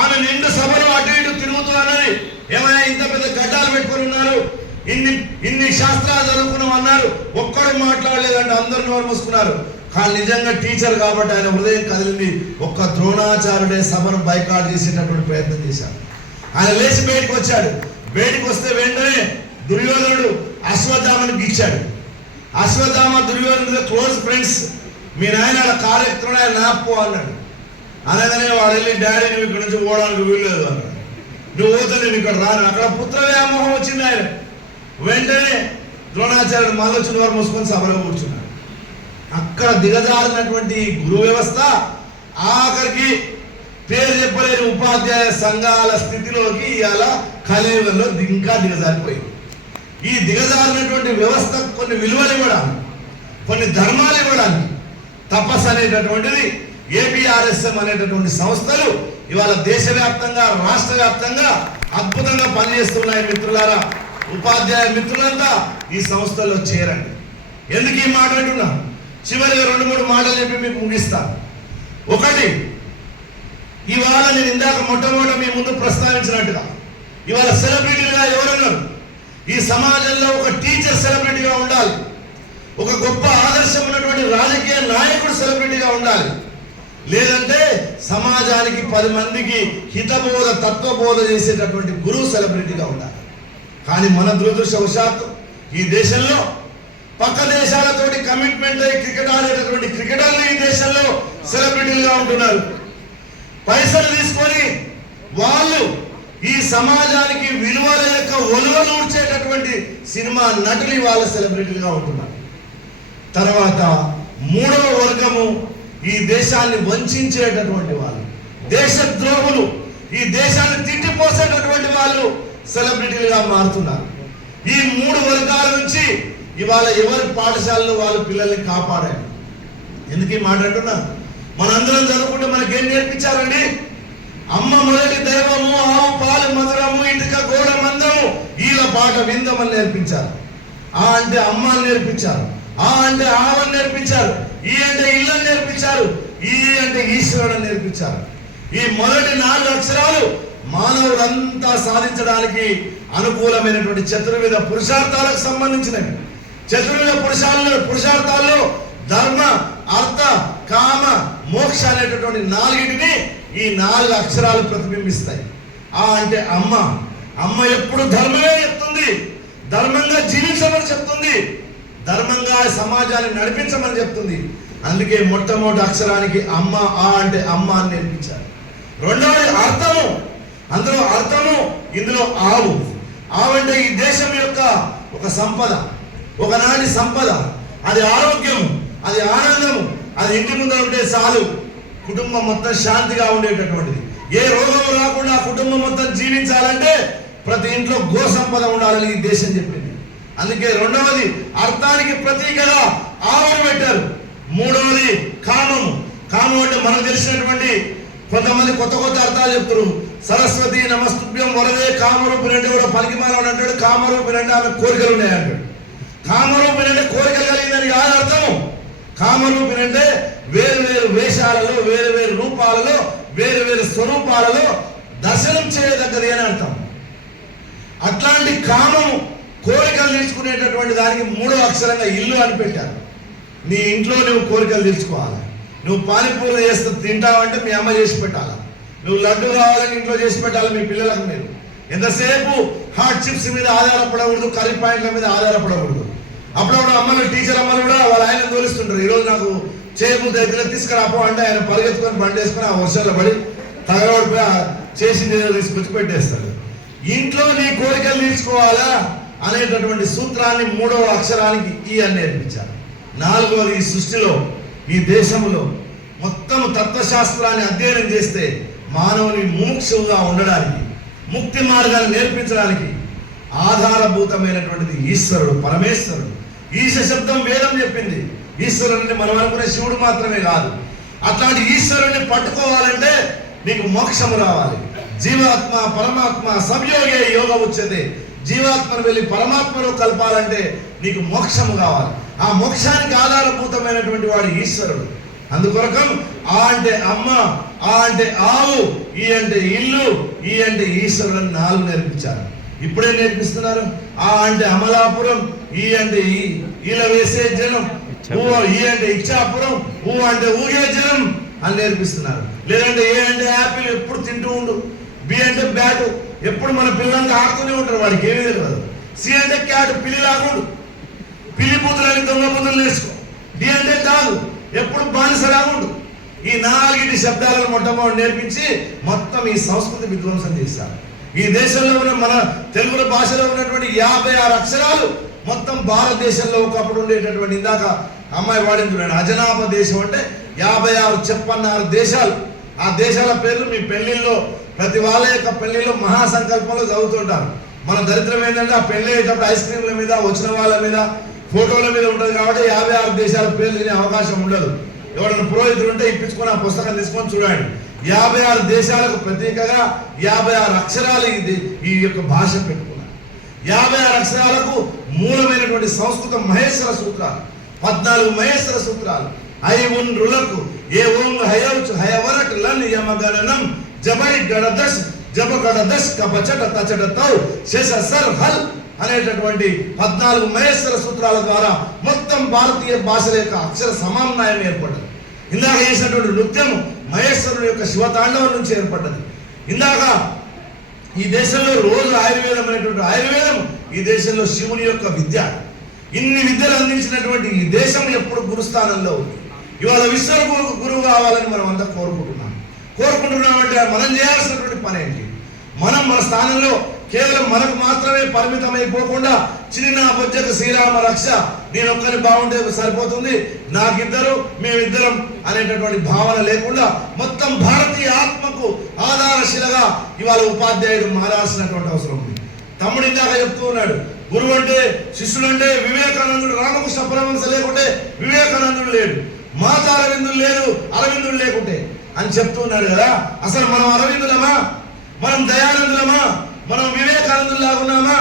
ఆమె నిండు సభలో అటు ఇటు తిరుగుతూ అన్నది, ఏమైనా ఇంత పెద్ద గడ్డాలు పెట్టుకొని ఉన్నారు, ఇన్ని శాస్త్రాలు చదువుకున్నాం అన్నారు, ఒక్కడు మాట్లాడలేదంటే అందరూ నోరు మూసుకున్నారు. కానీ నిజంగా టీచర్ కాబట్టి ఆయన హృదయం కదిలింది. ఒక్క ద్రోణాచార్యుడే సభను బైకాట్ చేసేటటువంటి ప్రయత్నం చేశాడు. ఆయన లేచి బయటకు వచ్చాడు. బయటకు వస్తే వెంటనే దుర్యోధనుడు అశ్వత్థామని గీచాడు. అశ్వత్థామ దుర్యోధనుడు క్లోజ్ ఫ్రెండ్స్. మీ నాయన కారు ఎక్కుతున్నాడు, ఆయన నాపో అన్నాడు. అనగానే వాడు వెళ్ళి, డాడీ నువ్వు ఇక్కడ నుంచి పోవడానికి వీల్లేదు అన్నాడు. నువ్వు పోతే నేను ఇక్కడ రాను. అక్కడ పుత్ర వ్యామోహం వచ్చింది ఆయన. వెంటనే ద్రోణాచార్యుడు మళ్ళొచ్చిన వారు మూసుకొని సభలో కూర్చున్నాడు. అక్కడ దిగజారినటువంటి గురు వ్యవస్థ ఆఖరికి పేరు చెప్పలేని ఉపాధ్యాయ సంఘాల స్థితిలోకి ఇవాళ కలియుగంలో ఇంకా దిగజారిపోయింది. ఈ దిగజారినటువంటి వ్యవస్థకు కొన్ని విలువలు ఇవ్వడానికి, కొన్ని ధర్మాలు ఇవ్వడానికి తపస్సు అనేటటువంటిది, ఏపీఆర్ఎస్ఎం అనేటటువంటి సంస్థలు ఇవాళ దేశవ్యాప్తంగా రాష్ట్ర వ్యాప్తంగా అద్భుతంగా పనిచేస్తున్నాయి. మిత్రులారా, ఉపాధ్యాయ మిత్రులంతా ఈ సంస్థల్లో చేరండి. ఎందుకు ఈ మాట అంటున్నా? చివరిగా 2-3 మాటలు చెప్పి మీకు ముగిస్తాను. ఒకటి, ఇవాళ నేను ఇందాక మొట్టమొదట మీ ముందు ప్రస్తావించినట్టుగా ఇవాళ సెలబ్రిటీగా ఎవరున్నారు? ఈ సమాజంలో ఒక టీచర్ సెలబ్రిటీగా ఉండాలి, ఒక గొప్ప ఆదర్శం ఉన్నటువంటి రాజకీయ నాయకుడు సెలబ్రిటీగా ఉండాలి, లేదంటే సమాజానికి 10 మందికి హితబోధ తత్వబోధ చేసేటటువంటి గురువు సెలబ్రిటీగా ఉండాలి. కానీ మన దురదృష్టవశాత్తు ఈ దేశంలో పక్క దేశాలతోటి కమిట్మెంట్ అయ్యి క్రికెట్ ఆడేటటువంటి క్రికెటర్లు ఈ దేశంలో సెలబ్రిటీలుగా ఉంటున్నారు. పైసలు తీసుకొని వాళ్ళు ఈ సమాజానికి విలువల యొక్క ఒలువలు ఊడ్చేటటువంటి సినిమా నటులు వాళ్ళ సెలబ్రిటీలుగా ఉంటున్నారు. తర్వాత 3వ వర్గము ఈ దేశాన్ని వంచేటటువంటి వాళ్ళు, దేశద్రోహులు, ఈ దేశాన్ని తిట్టిపోసేటటువంటి వాళ్ళు సెలబ్రిటీలుగా మారుతున్నారు. ఈ 3 వర్గాల నుంచి ఇవాళ ఎవరి పాఠశాలలో వాళ్ళు పిల్లల్ని కాపాడారు. ఎందుకు మాట్లాడుతున్నా? మనందరం చదువుకుంటే మనకేం నేర్పించారండి? అమ్మ మొదటి దైవము, ఆవు పాలు మధురము, ఇటుక గోడ మందము, ఈల పాట విందమని నేర్పించారు. ఆ అంటే అమ్మని నేర్పించారు, ఆ అంటే ఆవని నేర్పించారు, ఈ అంటే ఇళ్ళని నేర్పించారు, ఈ అంటే ఈశ్వరుడు నేర్పించారు. ఈ మొదటి 4 అక్షరాలు మానవులంతా సాధించడానికి అనుకూలమైనటువంటి చతుర్విధ పురుషార్థాలకు సంబంధించినవి. చతుర్విధ పురుషార్థాల్లో ధర్మ, అర్థ, కామ, మోక్ష అనేటటువంటి 4టిని ఈ 4 అక్షరాలు ప్రతిబింబిస్తాయి. ఆ అంటే అమ్మ. అమ్మ ఎప్పుడు ధర్మమే చెప్తుంది, ధర్మంగా జీవించమని చెప్తుంది, ధర్మంగా సమాజాన్ని నడిపించమని చెప్తుంది. అందుకే మొట్టమొదటి అక్షరానికి అమ్మ, ఆ అంటే అమ్మ అని నేర్పించారు. రెండవది అర్థము. అందులో అర్థము, ఇందులో ఆవు. ఆవు అంటే ఈ దేశం యొక్క ఒక సంపద, ఒకనాటి సంపద. అది ఆరోగ్యము, అది ఆనందము, అది ఇంటి ముందర ఉంటే చాలు కుటుంబం మొత్తం శాంతిగా ఉండేటటువంటిది. ఏ రోగము రాకుండా కుటుంబం మొత్తం జీవించాలంటే ప్రతి ఇంట్లో గో సంపద ఉండాలని ఈ దేశం చెప్పింది. అందుకే రెండవది అర్థానికి ప్రతీకగా ఆవును పెట్టారు. మూడవది కామము. కామం అంటే మనకు తెలిసినటువంటి కొంతమంది కొత్త కొత్త అర్థాలు చెప్తారు. సరస్వతి నమస్తుభ్యం వరదే కామరూపిణి అంటే కూడా పలికిమాలని అంటాడు. కామరూపిణి అంటే ఆమె కోరికలు ఉన్నాయంటాడు. కామరూపిణి అంటే కోరికలు కలిగిందని కాదు అర్థము. కామరూపిణి అంటే వేరు వేరు వేషాలలో, వేరు వేరు రూపాలలో, వేరు వేరు స్వరూపాలలో దర్శనం చేయదగ్గది అని అర్థం. అట్లాంటి కామము, కోరికలు తీర్చుకునేటటువంటి దానికి 3వ అక్షరంగా ఇల్లు అని పెట్టారు. నీ ఇంట్లో నువ్వు కోరికలు తీర్చుకోవాలి. నువ్వు పానీపూరి చేస్తే తింటావంటే మీ అమ్మ చేసి పెట్టాలి. నువ్వు లడ్డు కావాలని ఇంట్లో చేసి పెట్టాలి మీ పిల్లలకు. మీరు ఎంతసేపు హాట్ చిప్స్ మీద ఆధారపడకూడదు, కర్రీ పాయింట్ల మీద ఆధారపడకూడదు. అప్పుడప్పుడు అమ్మలు, టీచర్ అమ్మలు కూడా వాళ్ళ ఆయన తోలిస్తుంటారు. ఈరోజు నాకు చేయబుద్ధి అయితే తీసుకురాపో అంటే ఆయన పరిగెత్తుకొని బండి వేసుకొని ఆ వర్షాల్లో పడి తగలబడిపోయి చేసింది ఏదో తీసుకొచ్చి పెట్టేస్తాడు. ఇంట్లో నీ కోరికలు తీర్చుకోవాలా అనేటటువంటి సూత్రాన్ని 3వ అక్షరానికి ఈ అని నేర్పించారు. 4వది, ఈ సృష్టిలో, ఈ దేశంలో మొత్తం తత్వశాస్త్రాన్ని అధ్యయనం చేస్తే మానవుని ముముక్షువుగా ఉండడానికి, ముక్తి మార్గాన్ని నేర్పించడానికి ఆధారభూతమైనటువంటిది ఈశ్వరుడు, పరమేశ్వరుడు. ఈశ శబ్దం వేదం చెప్పింది. ఈశ్వరుడిని మనం అనుకునే శివుడు మాత్రమే కాదు. అట్లాంటి ఈశ్వరుడిని పట్టుకోవాలంటే నీకు మోక్షము రావాలి. జీవాత్మ పరమాత్మ సంయోగే యోగ ఉచ్యతే. జీవాత్మను వెళ్ళి పరమాత్మలో కలపాలంటే నీకు మోక్షము కావాలి. ఆ మోక్షానికి ఆధారభూతమైనటువంటి వాడు ఈశ్వరుడు. అందుకొరకం ఆ అంటే అమ్మ, ఆ అంటే ఆవు, ఈ అంటే ఇల్లు, ఈ అంటే ఈశ్వరుడు 4 నేర్పించారు. ఇప్పుడే నేర్పిస్తున్నారు. ఆ అంటే అమలాపురం, ఈ అంటే ఈల వేసే జనం, ఈ అంటే ఇచ్చాపురం, ఊ అంటే ఊగే జనం అని నేర్పిస్తున్నారు. లేదంటే ఏ అంటే యాపిల్ ఎప్పుడు తింటూ ఉండు, బి అంటే బ్యాటు ఎప్పుడు మన పిల్లలంతా ఆడుతూనే ఉంటారు, వాడికి ఏమీ తెలియదు. సి అంటే క్యాట్, పిల్లి లాగుండు, పిల్లి బుద్ధులని దొంగ బుద్ధులు నేర్చుకో. డి అంటే తాగు, ఎప్పుడు బానిస లాగుండు. ఈ 4 శబ్దాలను మొట్టమొదటి నేర్పించి మొత్తం ఈ సంస్కృతి విధ్వంసం చేశారు. ఈ దేశంలో ఉన్న మన తెలుగు భాషలో ఉన్నటువంటి 56 అక్షరాలు మొత్తం భారతదేశంలో ఒకప్పుడు ఉండేటటువంటి, ఇందాక అమ్మాయి వాడింది చూడండి. అజనాభ దేశం అంటే 56 చెప్పన్నారు దేశాలు. ఆ దేశాల పేర్లు మీ పెళ్లిల్లో ప్రతి వాళ్ళ యొక్క పెళ్లిలో మహాసంకల్పంలో చదువుతుంటారు. మన దరిద్రం ఏంటంటే ఆ పెళ్లి అయ్యేటప్పుడు ఐస్ క్రీమ్ల మీద వచ్చిన వాళ్ళ మీద ఫోటోల మీద ఉంటుంది కాబట్టి 56 దేశాల పేర్లు తినే అవకాశం ఉండదు. ఎవరైనా పురోహితుడు ఉంటే ఇప్పించుకొని ఆ పుస్తకం తీసుకొని చూడండి. 56 దేశాలకు ప్రతీకగా 56 అక్షరాలు ఈ యొక్క భాష పెట్టుకున్నారు. 56 అక్షరాలకు మూలమైనటువంటి సంస్కృత మహేశ్వర సూత్రాలు 14 మహేశ్వర సూత్రాలు. ఐ ఉన్ రులకు ఏ ఓంగ్ హయౌచ్ హయవరట్ లన్ యమగణనం జబై గడదశ్ జబ గడదశ్ కపచట తచట తౌ శేష సర్ హల్ అనేటటువంటి 14 మహేశ్వర సూత్రాల ద్వారా మొత్తం భారతీయ భాషల యొక్క అక్షర సమన్వయం ఏర్పడ్డది. ఇందాక చేసినటువంటి నృత్యం మహేశ్వరుడు యొక్క శివతాండవం నుంచి ఏర్పడ్డది. ఇందాక ఈ దేశంలో రోజు ఆయుర్వేదం అనేటువంటి ఆయుర్వేదం ఈ దేశంలో శివుని యొక్క విద్య. ఇన్ని విద్యలు అందించినటువంటి ఈ దేశం ఎప్పుడు గురుస్థానంలో ఉంది. ఇవాళ విశ్వగురు గురువు కావాలని మనం అంతా కోరుకుంటున్నామంటే మనం చేయాల్సినటువంటి పని ఏంటి? మనం మన స్థానంలో కేవలం మనకు మాత్రమే పరిమితమైపోకుండా చిన్న బొజ్జకు శ్రీరామ రక్ష, నేను ఒక్కరి బాగుంటే సరిపోతుంది, నాకిద్దరు మేమిద్దరం అనేటటువంటి భావన లేకుండా మొత్తం భారతీయ ఆత్మకు ఆధారశిలగా ఇవాళ ఉపాధ్యాయుడు మారాల్సినటువంటి అవసరం ఉంది. తమ్ముడు ఇందాక చెప్తూ ఉన్నాడు, గురువు అంటే శిష్యుడు అంటే వివేకానందుడు, రామకృష్ణ పరమహంస లేకుంటే వివేకానందుడు లేడు, మాతా అరవిందుడు లేడు, అరవిందుడు లేకుంటే అని చెప్తూ ఉన్నాడు కదా. అసలు మనం అరవిందులమా, మనం దయానందులమా, మనం వివేకానందులు లాగున్నామా,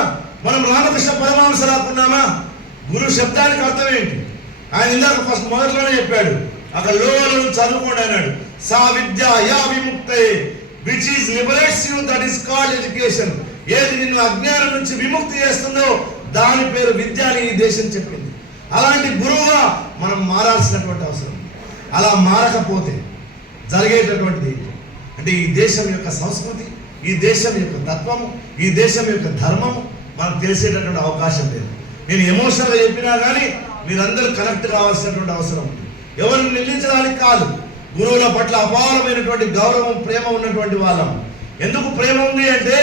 మనం రామకృష్ణ పరమహంస లాగున్నామా? గురు శబ్దానికి అర్థం ఏంటి? ఆయన ఇందాక ఫస్ట్ మొదట్లోనే చెప్పాడు, అక్కడ లోవలో చదువుకోండి అన్నాడు. సా విద్య యా విముక్తే which is liberates you, that is called education. ఏది నిన్ను అజ్ఞానం నుంచి విముక్తి చేస్తుందో దాని పేరు విద్య అని ఈ దేశం చెప్పింది. అలాంటి గురువుగా మనం మారాల్సినటువంటి అవసరం. అలా మారకపోతే జరిగేటటువంటిది అంటే ఈ దేశం యొక్క సంస్కృతి, ఈ దేశం యొక్క తత్వము, ఈ దేశం యొక్క ధర్మము మనకు తెలిసేటటువంటి అవకాశం లేదు. నేను ఎమోషనల్గా చెప్పినా కానీ మీరందరూ కనెక్ట్ కావాల్సినటువంటి అవసరం ఉంది. ఎవరిని నిందించడానికి కాదు, గురువుల పట్ల అపారమైనటువంటి గౌరవం, ప్రేమ ఉన్నటువంటి వాళ్ళం. ఎందుకు ప్రేమ ఉంది అంటే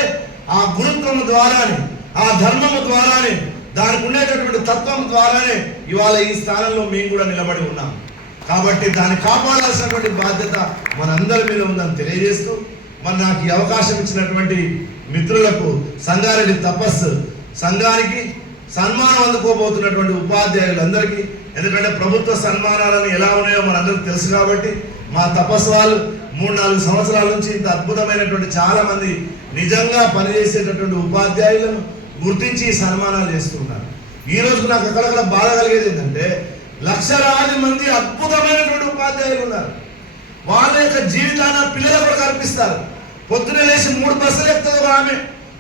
ఆ గురుత్వం ద్వారానే, ఆ ధర్మము ద్వారానే, దానికి ఉండేటటువంటి తత్వం ద్వారానే ఇవాళ ఈ స్థానంలో మేము కూడా నిలబడి ఉన్నాం. కాబట్టి దాన్ని కాపాడాల్సినటువంటి బాధ్యత మనందరి మీద ఉందని తెలియజేస్తూ, మరి నాకు ఈ అవకాశం ఇచ్చినటువంటి మిత్రులకు, సంగారెడ్డి తపస్సు సంఘానికి, సన్మానం అందుకోబోతున్నటువంటి ఉపాధ్యాయులందరికీ, ఎందుకంటే ప్రభుత్వ సన్మానాలను ఎలా ఉన్నాయో మనందరికీ తెలుసు కాబట్టి, మా తపస్సు వాళ్ళు 3-4 సంవత్సరాల నుంచి ఇంత అద్భుతమైనటువంటి చాలా మంది నిజంగా పనిచేసేటటువంటి ఉపాధ్యాయులను గుర్తించి సన్మానాలు చేస్తున్నారు. ఈ రోజు నాకు అక్కడక్కడ బాధ కలిగేది ఏంటంటే లక్షలాది మంది అద్భుతమైనటువంటి ఉపాధ్యాయులు ఉన్నారు. వాళ్ళ యొక్క జీవితాన్ని పిల్లలకు కూడా కల్పిస్తారు. పొద్దునే లేచి 3 బస్సులు ఎక్కుతుందో ఆమె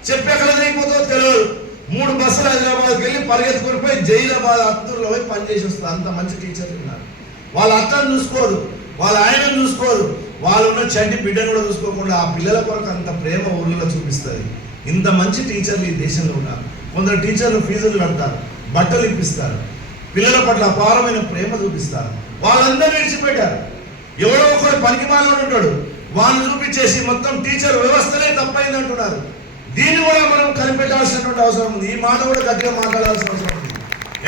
చెప్పి ఎక్కడ తిరిగిపోతుందో తెలియదు. 3 బస్సులు హైదరాబాద్కి వెళ్ళి పరిగెత్తుకొని పోయి జైలాబాద్ అత్తూరులో పోయి పనిచేసి వస్తారు. అంత మంచి టీచర్లు ఉన్నారు. వాళ్ళ అత్తను చూసుకోదు, వాళ్ళ ఆయనను చూసుకోదు, వాళ్ళు ఉన్న చంటి బిడ్డను కూడా చూసుకోకుండా ఆ పిల్లల కొరకు అంత ప్రేమ ఊళ్ళో చూపిస్తుంది. ఇంత మంచి టీచర్లు ఈ దేశంలో ఉన్నారు. కొందరు టీచర్లు ఫీజులు కడతారు, బట్టలు ఇప్పిస్తారు, పిల్లల పట్ల అపారమైన ప్రేమ చూపిస్తారు. వాళ్ళందరూ విడిచిపెట్టారు. ఎవడో ఒకడు పనికిమాలిన ఉంటాడు, వాళ్ళని చూపించేసి మొత్తం టీచర్ వ్యవస్థనే తప్పైంది అంటున్నారు. దీన్ని కూడా మనం కనిపెట్టాల్సినటువంటి అవసరం ఉంది. ఈ మాట కూడా గట్టిగా మాట్లాడాల్సిన అవసరం ఉంది.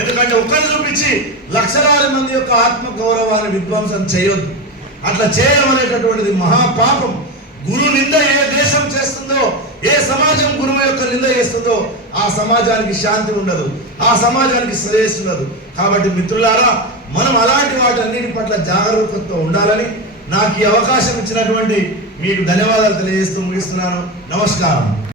ఎందుకంటే ఒక్కరిని చూపించి లక్షలాది మంది యొక్క ఆత్మ గౌరవాన్ని విధ్వంసం చేయొద్దు. అట్లా చేయడం అనేటటువంటిది మహాపాపం. గురు నింద ఏ దేశం చేస్తుందో, ఏ సమాజం గురువు యొక్క నింద చేస్తుందో ఆ సమాజానికి శాంతి ఉండదు, ఆ సమాజానికి శ్రేయస్సు ఉండదు. కాబట్టి మిత్రులారా, మనం అలాంటి వాటన్నిటి పట్ల జాగరూకతతో ఉండాలని నాకు ఈ అవకాశం ఇచ్చినటువంటి మీకు ధన్యవాదాలు తెలియజేస్తూ ముగిస్తున్నాను. నమస్కారం.